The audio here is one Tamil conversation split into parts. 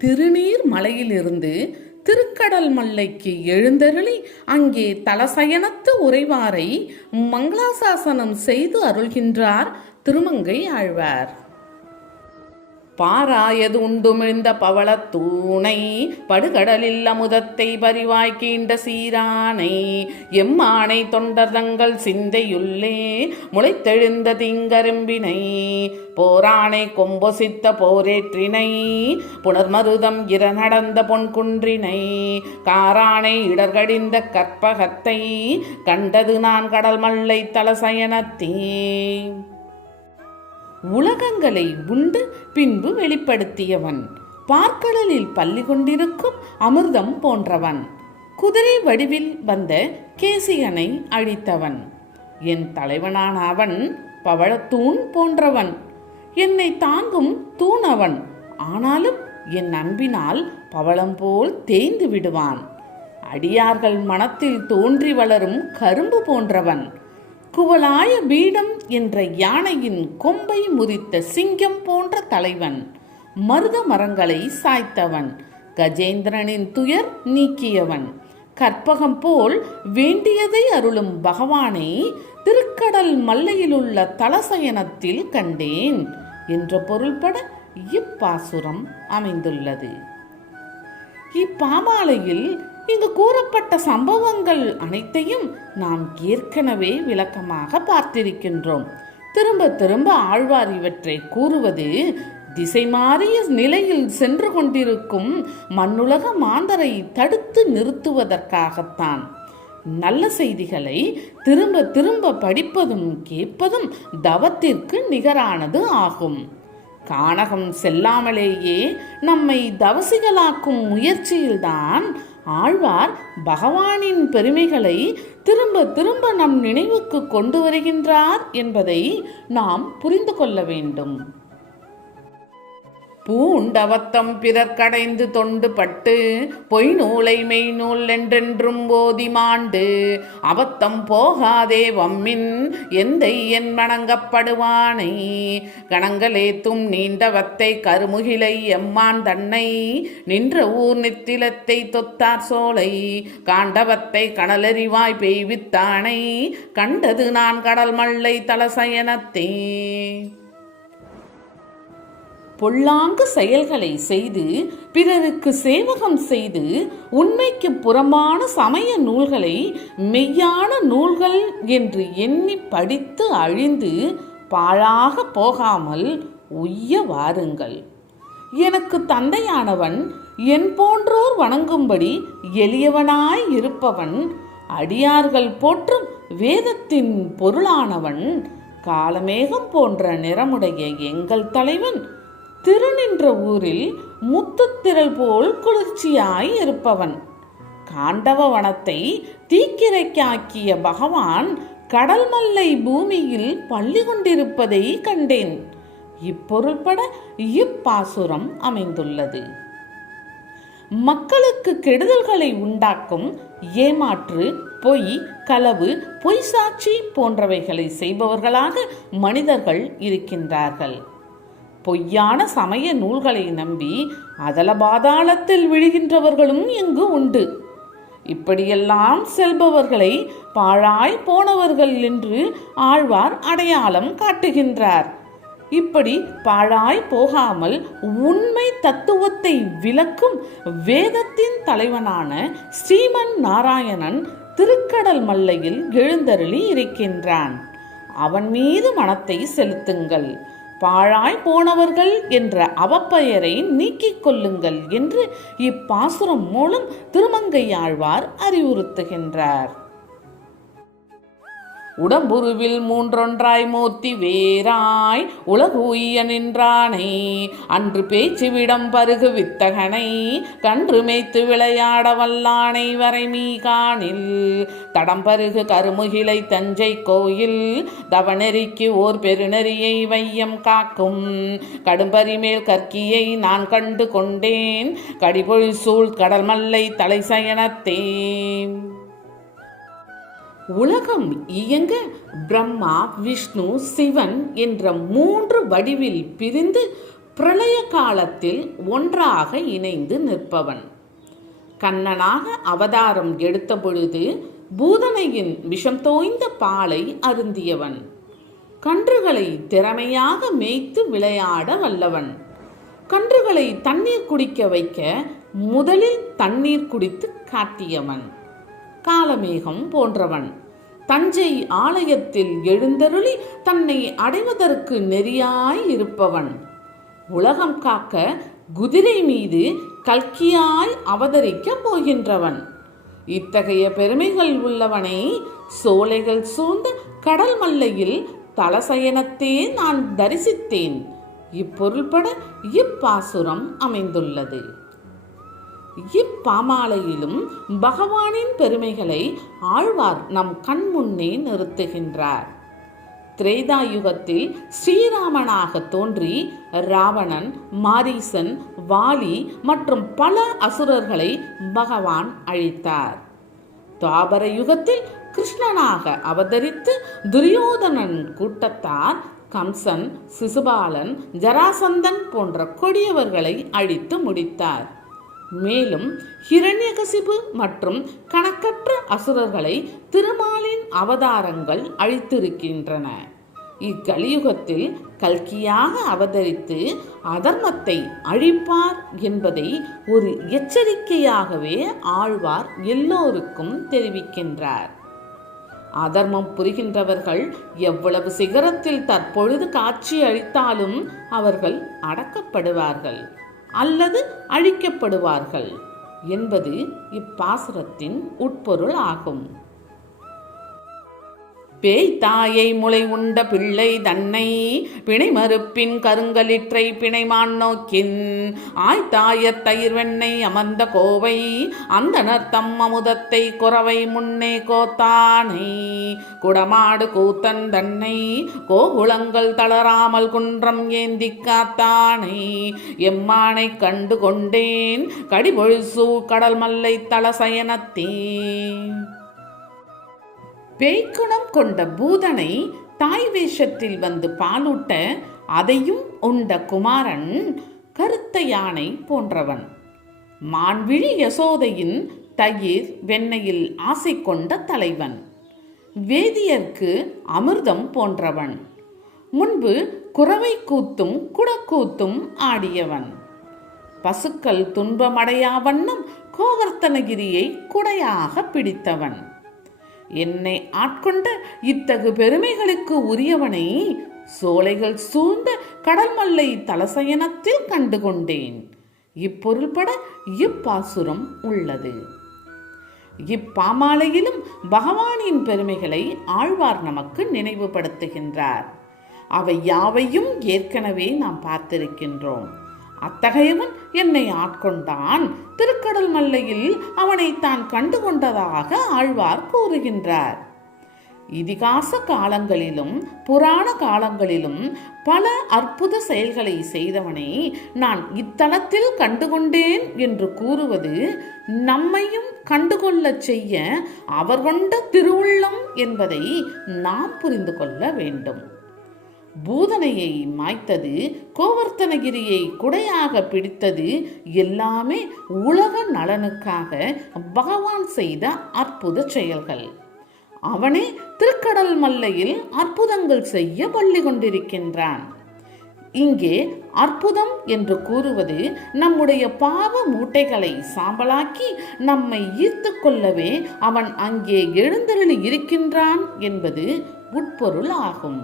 திருநீர் மலையிலிருந்து திருக்கடல் மல்லைக்கு எழுந்தருளி அங்கே தலசயனத்து உறைவாரை மங்களாசாசனம் செய்து அருள்கின்றார் திருமங்கை ஆழ்வார். பாராயது உண்டுமிழ்ந்த பவளத்தூணை படுகடலில் அமுதத்தை பரிவாய் கீண்ட சீரானை எம்மானை தொண்டர்தங்கள் சிந்தையுள்ளே முளைத்தெழுந்த திங்கரும்பினை போரானை கொம்பொசித்த போரேற்றினை புனர்மருதம் இர நடந்த பொன்குன்றினை காரானை இடர்கடிந்த கற்பகத்தை கண்டது நான் கடல் மல்லை தலசயனத்தே. உலகங்களை உண்டு பின்பு வெளிப்படுத்தியவன். பார்க்கடலில் பள்ளி கொண்டிருக்கும் அமிர்தம் போன்றவன். குதிரை வடிவில் வந்த கேசியனை அழித்தவன். என் தலைவனான அவன் பவழத்தூண் போன்றவன். என்னை தாங்கும் தூண் அவன். ஆனாலும் என் அன்பினால் பவளம் போல் தேய்ந்து விடுவான். அடியார்கள் மனத்தில் தோன்றி வளரும் கரும்பு போன்றவன். குவலாய பீடம் என்ற யானையின் கொம்பை முறித்த சிங்கம் போன்ற தலைவன். மருத மரங்களை சாய்த்தவன். கஜேந்திரனின் துயர் நீக்கியவன். கற்பகம் போல் வேண்டியதை அருளும் பகவானை திருக்கடல் மல்லையிலுள்ள தலசயனத்தில் கண்டேன் என்ற பொருள்பட இப்பாசுரம் அமைந்துள்ளது. இப்பாமாலையில் இங்கு கூறப்பட்ட சம்பவங்கள் அனைத்தையும் நாம் ஏற்கனவே விளக்கமாக பார்த்திருக்கின்றோம். திரும்ப திரும்ப ஆழ்வார் இவற்றை கூறுவது திசை மாறிய நிலையில் சென்று கொண்டிருக்கும் மண்ணுலக மாந்தரை தடுத்து நிறுத்துவதற்காகத்தான். நல்ல செய்திகளை திரும்ப திரும்ப படிப்பதும் கேட்பதும் தவத்திற்கு நிகரானது ஆகும். கானகம் செல்லாமலேயே நம்மை தவசிகளாக்கும் முயற்சியில்தான் ஆழ்வார் பகவானின் பெருமைகளை திரும்ப திரும்ப நம் நினைவுக்கு கொண்டு வருகின்றார் என்பதை நாம் புரிந்து கொள்ள வேண்டும். பூண்டவத்தம் பிறர்க்கடைந்து தொண்டுபட்டு தொண்டு பட்டு பொய் நூலை மெய் நூல் என்றென்றும் போதி மாண்டு. அவத்தம் போகாதே வம்மின் எந்தை என் வணங்கப்படுவானை? கணங்களேத்தும் நீண்டவத்தை கருமுகிலை எம்மான் தன்னை நின்ற ஊர் நித்திலத்தை தொத்தார் சோலை. காண்டவத்தை கணலறிவாய் பெய்வித்தானை? கண்டது நான் கடல் மல்லை தலசயனத்தே. பொல்லாங்கு செயல்களை செய்து பிறருக்கு சேவகம் செய்து உண்மைக்கு புறமான சமய நூல்களை மெய்யான நூல்கள் என்று எண்ணி படித்து அழிந்து பாழாக போகாமல் உய்ய வாருங்கள். எனக்கு தந்தையானவன் என் போன்றோர் வணங்கும்படி எளியவனாய் இருப்பவன் அடியார்கள் போற்றும் வேதத்தின் பொருளானவன் காலமேகம் போன்ற நிறமுடைய எங்கள் தலைவன் திருநின்ற ஊரில் முத்துத்திரள் போல் குளிர்ச்சியாய் இருப்பவன். காண்டவ வனத்தை தீக்கிரைக்காக்கிய பகவான் கடல் மல்லை பூமியில் பள்ளி கொண்டிருப்பதை கண்டேன். இப்பொருள்பட இப்பாசுரம் அமைந்துள்ளது. மக்களுக்கு கெடுதல்களை உண்டாக்கும் ஏமாற்று பொய் களவு பொய் சாட்சி போன்றவைகளை செய்பவர்களாக மனிதர்கள் இருக்கின்றார்கள். பொய்யான சமய நூல்களை நம்பி அதல பாதாளத்தில் விழுகின்றவர்களும் இங்கு உண்டு. இப்படியெல்லாம் செல்பவர்களை பாழாய் போனவர்கள் என்று ஆழ்வார் அடையாளம் காட்டுகின்றார். இப்படி பாழாய் போகாமல் உண்மை தத்துவத்தை விளக்கும் வேதத்தின் தலைவனான ஸ்ரீமன் நாராயணன் திருக்கடல் மல்லையில் எழுந்தருளி இருக்கின்றான். அவன் மீது மனத்தை செலுத்துங்கள். பாழாய் போனவர்கள் என்ற அவப்பெயரை நீக்கிக் கொள்ளுங்கள் என்று இப்பாசுரம் மூலம் திருமங்கையாழ்வார் அறிவுறுத்துகின்றார். உடம்புருவில் மூன்றொன்றாய் மூர்த்தி வேராய் உலகூய நின்றானை. அன்று பேச்சு விடம் பருகு வித்தகனை கன்று மேய்த்து விளையாட வல்லானை வரைமீ காணில் தடம் பருகு கருமுகிலை தஞ்சை கோயில் தவநெறிக்கு ஓர் பெருநெறியை வையம் காக்கும். கடும்பரிமேல் கற்கியை நான் கண்டு கொண்டேன் கடிபொழி சூழ் கடல் மல்லை தலை சயனத்தேன். உலகம் இயங்க பிரம்மா விஷ்ணு சிவன் என்ற மூன்று வடிவில் பிரிந்து பிரளய காலத்தில் ஒன்றாக இணைந்து நிற்பவன். கண்ணனாக அவதாரம் எடுத்த பொழுது பூதனையின் விஷம் தோய்ந்த பாலை அருந்தியவன். கன்றுகளை திறமையாக மேய்த்து விளையாட வல்லவன். கன்றுகளை தண்ணீர் குடிக்க வைக்க முதலில் தண்ணீர் குடித்து காட்டியவன். காலமேகம் போன்றவன். தஞ்சை ஆலயத்தில் எழுந்தருளி தன்னை அடைவதற்கு நெறியாய் இருப்பவன். உலகம் காக்க குதிரை மீது கல்கியாய் அவதரிக்கப் போகின்றவன். இத்தகைய பெருமைகள் உள்ளவனை சோலைகள் சூழ்ந்த கடல் மல்லையில் தலசயனத்தே நான் தரிசித்தேன். இப்பொருள்பட இப்பாசுரம் அமைந்துள்ளது. இப்பாமாலையிலும் பகவானின் பெருமைகளை ஆழ்வார் நம் கண் முன்னே நிறுத்துகின்றார். திரேதா யுகத்தில் ஸ்ரீராமனாக தோன்றி ராவணன் மாரீசன் வாலி மற்றும் பல அசுரர்களை பகவான் அழித்தார். துவாபர யுகத்தில் கிருஷ்ணனாக அவதரித்து துரியோதனன் கூட்டத்தார் கம்சன் சிசுபாலன் ஜராசந்தன் போன்ற கொடியவர்களை அழித்து முடித்தார். மேலும் ஹிரண்யகசிபு மற்றும் கணக்கற்ற அசுரர்களை திருமாலின் அவதாரங்கள் அழித்திருக்கின்றன. இக்கலியுகத்தில் கல்கியாக அவதரித்து அதர்மத்தை அழிப்பார் என்பதை ஒரு எச்சரிக்கையாகவே ஆழ்வார் எல்லோருக்கும் தெரிவிக்கின்றார். அதர்மம் புரிகின்றவர்கள் எவ்வளவு சிகரத்தில் தற்பொழுது காட்சி அளித்தாலும் அவர்கள் அடக்கப்படுவார்கள். அல்லது அழிக்கப்படுவார்கள் என்பது இப்பாசுரத்தின் உட்பொருள் ஆகும். பேய் தாயை முளை உண்ட பிள்ளை தன்னை பிணை மறுப்பின் கருங்கலிற்றை பிணைமான் நோக்கின். ஆய்த்தாயத் தயிர் வெண்ணெய் அமர்ந்த கோவை அந்தனர் தம் அமுதத்தை குறவை முன்னே கோத்தானை. குடமாடு கூத்தன் தன்னை கோகுளங்கள் தளராமல் குன்றம் ஏந்தி காத்தானை. எம்மானை கண்டு கொண்டேன் கடிபொழிசூ கடல் மல்லை தலசயனத்தே பேய்க்குணம் கொண்ட பூதனை தாய் வேஷத்தில் வந்து பாலூட்ட அதையும் உண்ட குமாரன் கருத்த யானை போன்றவன். மான்விழி யசோதையின் தயிர் வெண்ணையில் ஆசை கொண்ட தலைவன். வேதியர்க்கு அமிர்தம் போன்றவன். முன்பு குறவை கூத்தும் குடக்கூத்தும் ஆடியவன். பசுக்கள் துன்பமடையா வண்ணம் கோவர்த்தனகிரியை குடையாக பிடித்தவன். என்னை ஆட்கொண்ட இத்தகு பெருமைகளுக்கு உரியவனை சோலைகள் சூழ்ந்த கடல் மல்லை தலசயனத்தில் கண்டு கொண்டேன் இப்பொருள்பட இப்பாசுரம் உள்ளது. இப்பாமாலையிலும் பகவானின் பெருமைகளை ஆழ்வார் நமக்கு நினைவுபடுத்துகின்றார். அவை யாவையும் ஏற்கனவே நாம் பார்த்திருக்கின்றோம். அத்தகையவன் என்னை ஆட்கொண்டான். திருக்கடல் மல்லையில் அவனை தான் கண்டு கொண்டதாக ஆழ்வார் கூறுகின்றார். இதிகாச காலங்களிலும் புராண காலங்களிலும் பல அற்புத செயல்களை செய்தவனை நான் இத்தலத்தில் கண்டுகொண்டேன் என்று கூறுவது நம்மையும் கண்டுகொள்ளச் செய்ய அவர் கொண்ட திருவுள்ளம் என்பதை நாம் புரிந்து கொள்ள வேண்டும். பூதனையை மாய்த்தது கோவர்த்தனகிரியை குடையாக பிடித்தது எல்லாமே உலக நலனுக்காக பகவான் செய்த அற்புத செயல்கள். அவனே திருக்கடல் மல்லையில் அற்புதங்கள் செய்ய பள்ளி கொண்டிருக்கின்றான். இங்கே அற்புதம் என்று கூறுவது நம்முடைய பாவ மூட்டைகளை சாம்பலாக்கி நம்மை ஈர்த்து கொள்ளவே அவன் அங்கே எழுந்தருளி இருக்கின்றான் என்பது உட்பொருள் ஆகும்.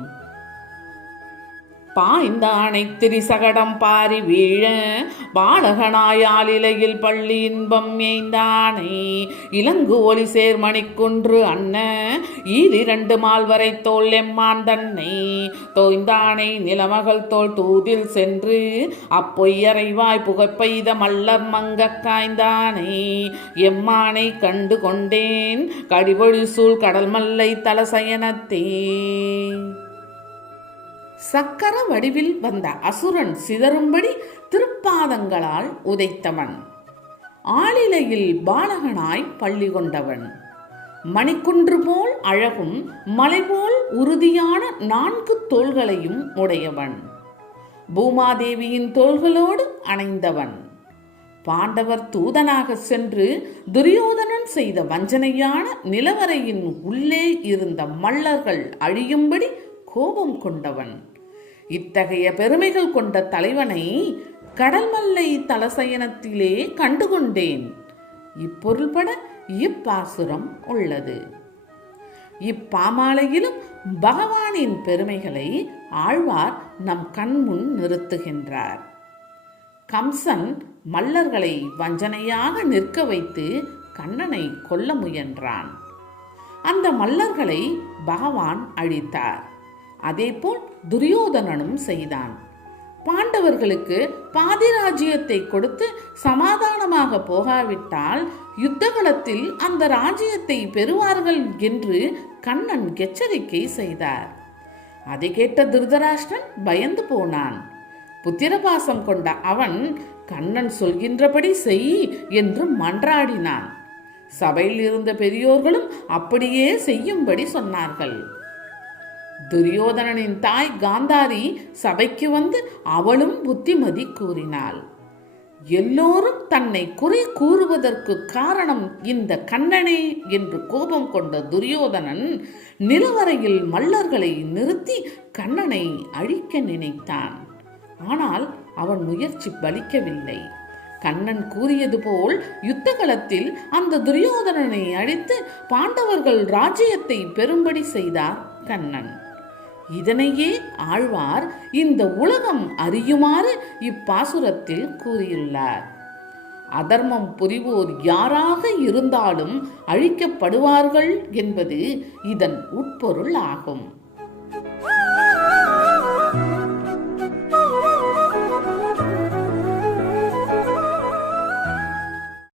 பாய்ந்தானை திரிசகடம் பாரி வீழ பாலகனாயால் இலையில் பள்ளி இன்பம் ஏய்ந்தானை இலங்கு ஒளி சேர்மணிக்குன்று அன்ன ஈரிரண்டு மால்வரை தோல் எம்மான் தன்னை. தோய்ந்தானை நிலமகள் தோல் தூதில் சென்று அப்பொய்யறைவாய் புகைப்பெய்த மல்லர் மங்க காய்ந்தானை எம்மானை கண்டு கொண்டேன் கடிபொழி சூழ் கடல் மல்லை தலசயனத்தே. சக்கர வடிவில் வந்த அசுரன் சிதறும்படி திருப்பாதங்களால் உதைத்தவன். ஆளிலையில் பாலகனாய் பள்ளி கொண்டவன். மணிக்குன்று போல் அழகும் மலை போல் உறுதியான நான்கு தோள்களையும் உடையவன். பூமாதேவியின் தோள்களோடு அணைந்தவன். பாண்டவர் தூதனாக சென்று துரியோதனன் செய்த வஞ்சனையான நிலவரையின் உள்ளே இருந்த மல்லர்கள் அழியும்படி கோபம் கொண்டவன். இத்தகைய பெருமைகள் கொண்ட தலைவனை கடல்மல்லை தலசயனத்திலே கண்டுகொண்டேன். இப்பொருள்பட இப்பாசுரம் உள்ளது. இப்பாமாலையிலும் பகவானின் பெருமைகளை ஆழ்வார் நம் கண்முன் நிறுத்துகின்றார். கம்சன் மல்லர்களை வஞ்சனையாக நிற்க வைத்து கண்ணனை கொல்ல முயன்றான். அந்த மல்லர்களை பகவான் அழித்தார். அதேபோல் துரியோதனனும் செய்தான். பாண்டவர்களுக்கு பாதி ராஜ்யத்தை கொடுத்து சமாதானமாக போகாவிட்டால் யுத்தகலத்தில் அந்த ராஜ்யத்தை பெறுவார்கள் என்று கண்ணன் எச்சரிக்கை செய்தார். அதை கேட்ட திருதராஷ்டிரன் பயந்து போனான். புத்திரபாசம் கொண்ட அவன் கண்ணன் சொல்கின்றபடி செய் என்று மன்றாடினான். சபையில் இருந்த பெரியோர்களும் அப்படியே செய்யும்படி சொன்னார்கள். துரியோதனனின் தாய் காந்தாரி சபைக்கு வந்து அவளும் புத்திமதி கூறினாள். எல்லோரும் தன்னை குறை கூறுவதற்கு காரணம் இந்த கண்ணனே என்று கோபம் கொண்ட துரியோதனன் நிலவரையில் மல்லர்களை நிறுத்தி கண்ணனை அழிக்க நினைத்தான். ஆனால் அவன் முயற்சி பலிக்கவில்லை. கண்ணன் கூறியது போல் யுத்தகலத்தில் அந்த துரியோதனனை அழித்து பாண்டவர்கள் ராஜ்யத்தை பெறும்படி செய்தார் கண்ணன். இதனையே ஆழ்வார் இந்த உலகம் அறியுமாறு இப்பாசுரத்தில் கூறியுள்ளார். அதர்மம் புரிவோர் யாராக இருந்தாலும் அழிக்கப்படுவார்கள் என்பது இதன் உட்பொருள் ஆகும்.